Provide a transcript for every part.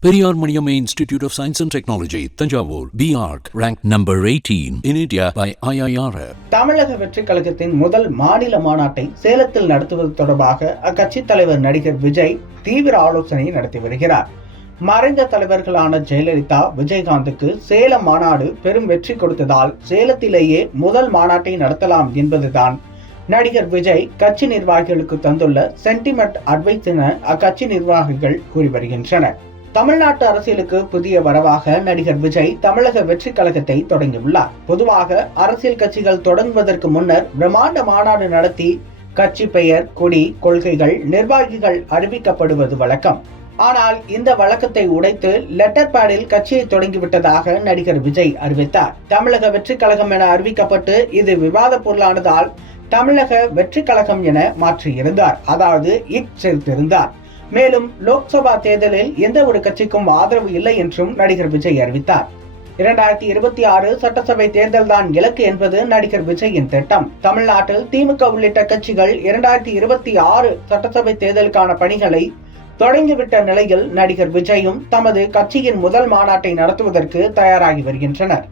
Periyar Maniamma Institute of Science and Technology, Tanjavur, BArc, ranked number 18 in India by IIRF. தமிழக வெற்றி கழகத்தின் முதல் மாநில மாநாட்டை சேலத்தில் நடத்துவது தொடர்பாக அக்கட்சி தலைவர் நடிகர் விஜய் தீவிர ஆலோசனை நடத்தி வருகிறார். மறைந்த தலைவர்களான ஜெயலலிதா, விஜயகாந்துக்கு சேலம் மாநாடு பெரும் வெற்றி கொடுத்ததால் சேலத்திலேயே முதல் மாநாட்டை நடத்தலாம் என்பதுதான் நடிகர் விஜய் கட்சி நிர்வாகிகளுக்கு தந்துள்ள சென்டிமெண்ட் அட்வைஸ் என அக்கட்சி நிர்வாகிகள் கூறி வருகின்றனர். தமிழ்நாட்டு அரசியலுக்கு புதிய வரவாக நடிகர் விஜய் தமிழக வெற்றி கழகத்தை தொடங்கியுள்ளார். பொதுவாக அரசியல் கட்சிகள் தொடங்குவதற்கு முன்னர் பிரம்மாண்ட மாநாடு நடத்தி கட்சி பெயர், கொடி, கொள்கைகள், நிர்வாகிகள் அறிவிக்கப்படுவது வழக்கம். ஆனால் இந்த வழக்கத்தை உடைத்து லெட்டர் பேடில் கட்சியை தொடங்கிவிட்டதாக நடிகர் விஜய் அறிவித்தார். தமிழக வெற்றி கழகம் என அறிவிக்கப்பட்டு இது விவாத பொருளானதால் தமிழக வெற்றி கழகம் என மாற்றியிருந்தார். அதாவது சேர்த்திருந்தார். மேலும் லோக்சபா தேர்தலில் எந்த ஒரு கட்சிக்கும் ஆதரவு இல்லை என்றும் நடிகர் விஜய் அறிவித்தார். 2026 சட்டசபை தேர்தல் தான் இலக்கு என்பது நடிகர் விஜயின் திட்டம். தமிழ்நாட்டில் திமுக உள்ளிட்ட கட்சிகள் 2026 சட்டசபை தேர்தலுக்கான பணிகளை தொடங்கிவிட்ட நிலையில் நடிகர் விஜயும் தமது கட்சியின் முதல் மாநாட்டை நடத்துவதற்கு தயாராகி வருகின்றனர்.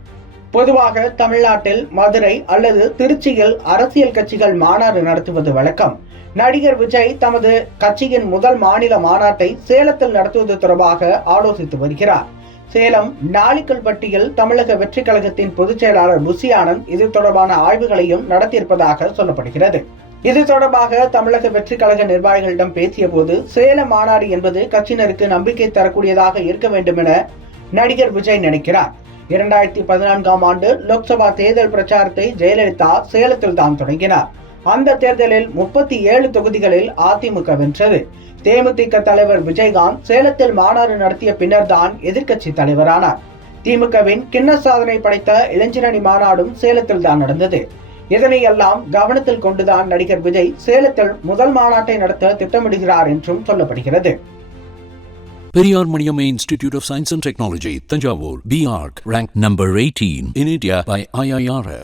பொதுவாக தமிழ்நாட்டில் மதுரை அல்லது திருச்சியில் அரசியல் கட்சிகள் மாநாடு நடத்துவது வழக்கம். நடிகர் விஜய் தமது கட்சியின் முதல் மாநில மாநாட்டை சேலத்தில் நடத்துவது தொடர்பாக ஆலோசித்து வருகிறார். சேலம் நாளிக்கல்பட்டியில் தமிழக வெற்றி கழகத்தின் பொதுச் செயலாளர் புசி ஆனந்த் இது தொடர்பான ஆய்வுகளையும் நடத்தியிருப்பதாக சொல்லப்படுகிறது. இது தொடர்பாக தமிழக வெற்றி கழக நிர்வாகிகளிடம் பேசிய போது சேலம் மாநாடு என்பது கட்சியினருக்கு நம்பிக்கை தரக்கூடியதாக இருக்க வேண்டும் என நடிகர் விஜய் நினைக்கிறார். 2014ஆம் ஆண்டு லோக்சபா தேர்தல் பிரச்சாரத்தை ஜெயலலிதா சேலத்தில் தான் தொடங்கினார். அந்த தேர்தலில் 37 தொகுதிகளில் அதிமுக வென்றது. தேமுதிக தலைவர் விஜயகாந்த் சேலத்தில் மாநாடு நடத்திய பின்னர் தான் எதிர்க்கட்சி தலைவரானார். திமுகவின் கிண்ண சாதனை படைத்த இளைஞரணி மாநாடும் சேலத்தில் தான் நடந்தது. இதனையெல்லாம் கவனத்தில் கொண்டுதான் நடிகர் விஜய் சேலத்தில் முதல் மாநாட்டை நடத்த திட்டமிடுகிறார் என்றும் சொல்லப்படுகிறது. Periyar Maniamma Institute of Science and Technology, Tanjavur, BArc, ranked number 18 in India by IIRF.